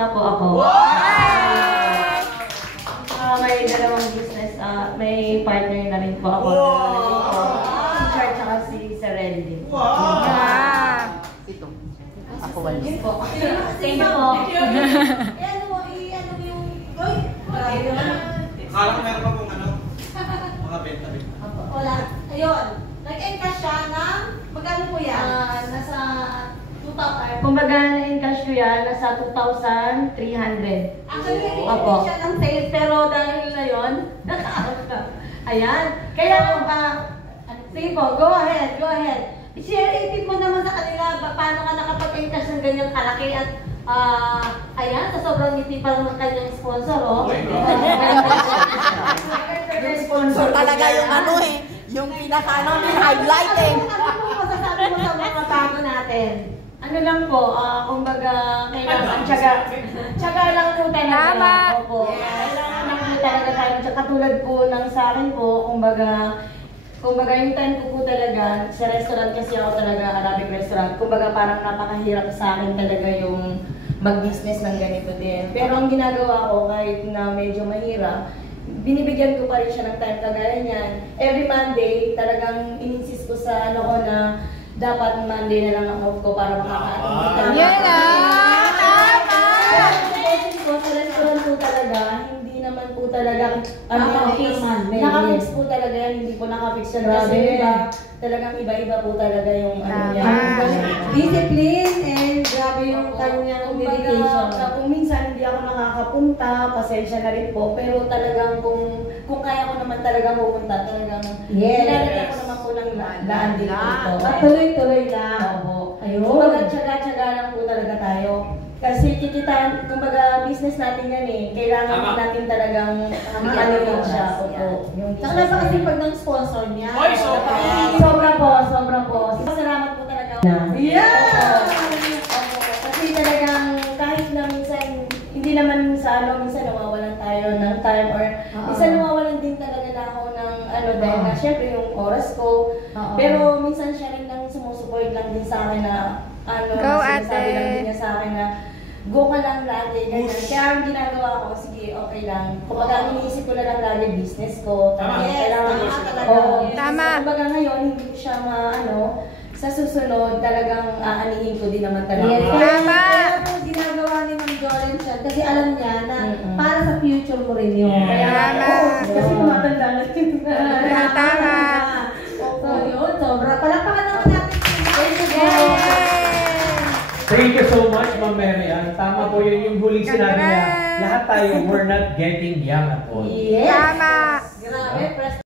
na po ako. May dalawang business, may partner na rin po ako. Si Char tsaka si Sir Randy. Ito. Ako wala. Thank you po. Ano mo yung... Akala ko meron pa kung ano, mga benta-benta. Wala. Ayun. Nag-encash siya ng... Magkano po yan? Nasa 2,000. Kumbaga, na-encash ko yan, nasa 2,300. Actually, Opo. nag-encash siya ng sales, pero dahil na yun, ayan. Kaya, sige po, go ahead, go ahead. I-share it mo naman sa kanila, paano ka nakapag-encash ng ganyang kalaki at ayan, sa sobrang ngiti pa ng kanyang sponsor, oh. So talaga yung ano yung pinaka highlight Ano mo masasabi mo sa mga bago natin? Ano lang po, kumbaga, kailangan, tsaga lang po talaga. Tama. Opo. Kailangan lang po talaga tayo. Katulad po ng sa akin po, kumbaga yung time ko po talaga, sa restaurant kasi ako talaga, Arabic restaurant, kumbaga parang napakahirap sa akin talaga yung mag-business ng ganito din. Pero ang ginagawa ko, kahit na medyo mahirap, binibigyan ko pa rin siya ng time kagaya niyan. Every Monday, talagang in-insist ko sa ano ko na dapat Monday na lang ang off ko para makaka-attend. Yan na! Tama! Sa restaurant po talaga, hindi naman po talaga Monday. naka-fix po talaga yan, hindi po naka-fix yan. Kasi talagang iba-iba po talaga yung ano yan. Discipline and grabe yung kanyang dedication. Kung minsan hindi ako nakakapunta, pasensya na rin po. Pero talagang kung kaya ko naman talaga pupunta, talagang nilalagyan ko naman po ng daan dito. At tuloy-tuloy lang. Opo. Ayun. Kumbaga, tsaga-tsaga lang po talaga tayo. Kasi kikitain, kumbaga business natin yan eh. Kailangan natin talagang ano siya. Opo. Saka napakasipag ng sponsor niya. Oy, sobra! Sobra po. Salamat po talaga. Yeah! Opo. Kasi talagang kahit na minsan, hindi naman sa minsan nawawalan tayo ng time or minsan nawawalan din talaga na ako ng dahil na syempre yung oras ko. Pero minsan siya rin lang sumusupport lang din sa akin na sinasabi lang din niya sa akin na go ka lang lagi, ganyan. Kaya ang ginagawa ko, sige, okay lang. Kumbaga, iniisip ko na lang lagi business ko. Tama. Kumbaga ngayon, hindi ko siya sa susunod, talagang aanihin ko din naman talaga. Yes. Tama. Kaya po ginagawa ni Ma'am Jolen siya kasi alam niya na para sa future mo rin yun. Tama. Kasi tumatanda na rin. Tama. So yun, sobra. Palakpakan naman natin. Thank you so much, Ma'am Mary Ann. Tama po yun yung huling sinabi niya. Congrats. Lahat tayo, we're not getting young at all. Yes! Tama. Grabe, press